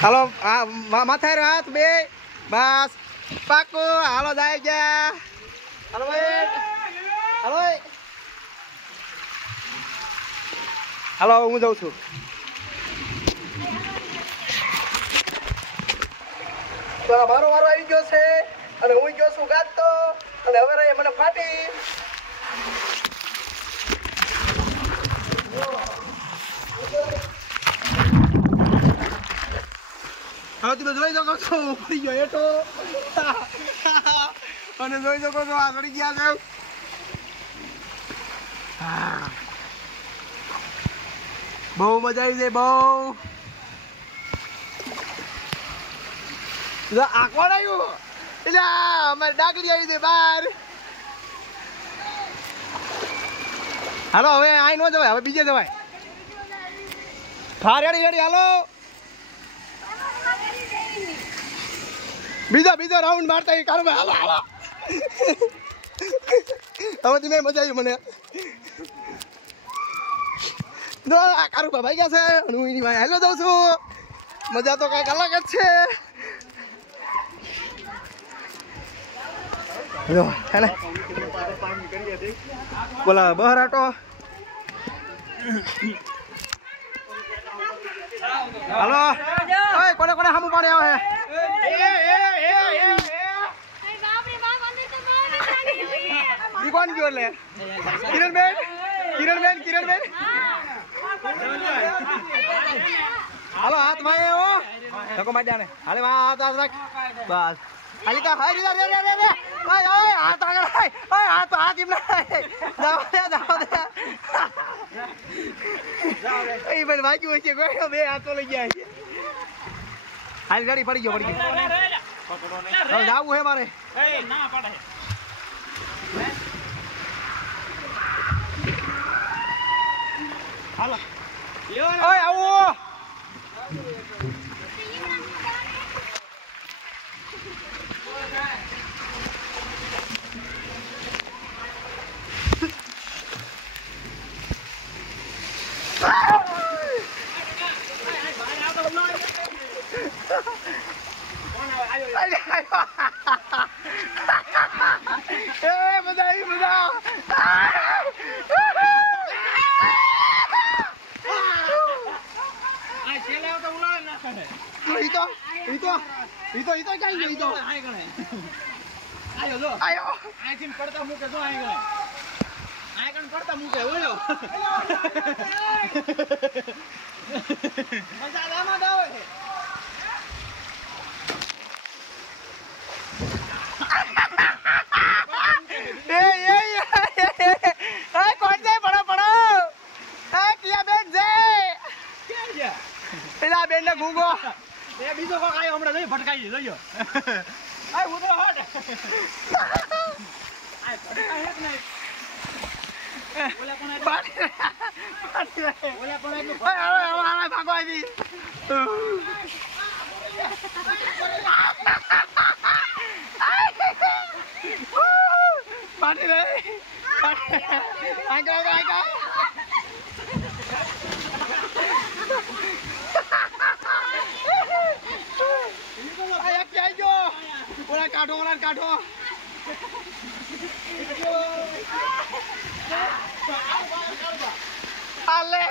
હાલો માથે હાથ બે બસ પાકો હાલો જાય ગયા હાલો ભાઈ હાલો હાલો હું જાઉં છું તો મારો વારો આવી ગયો છે અને હું ગયો છું ગાતો અને હવે મને ફાટી હવે તમે જોઈ શકો છો પડી ગયો એટો અને જોઈ શકો છો આ સડી ગયા છે બહુ મજા આવી છે બહુ આ કોણ આવ્યું એટલે અમારે ડાકડી આવી છે બહાર હાલો હવે આઈ ન જવાય હવે બીજે જવાય ફાર રેડી રેડી હાલો બીજો રાઉન્ડ મારતા એ કારણે હાલો હાલો હવે તમે મજા આવી મને જો આ કારુબા ભાઈ ગયા છે હું એની ભાઈ હાલો જાઉં છું મજા તો કઈક અલગ જ છે જો હે ને બોલા બહાર આટો હાલો ઓય કોને કોને સામું પાણી આવે ઈ કોણ ગયો લે કિરણબેન હાલો હાથ ભાઈ આવો ધક્કો મારી જાને હાલે હાથ રાખ બસ હાલી તા હાઈ રે ઓય હાથ આગળ ઓય હાથ ઇમ ના જાવ દે એ બન વાગ્યું છે કોઈ બે હાથો લઈ ગયા છે હાલ ગાડી પડી ગયો હવે જાવું હે મારે ના પાડે હાલો ઓય આવો બીજો કોક આવ્યો હમણાં જોઈ ભટકાઈ જોયો આ ઉધરો હટ આ ભટકાઈ હેક નહીં ઓલા કોણ ઓલા કોણ એટલું ઓય હવે આલા ભાગો આવી પાણી રે આગળ કાઢો આલે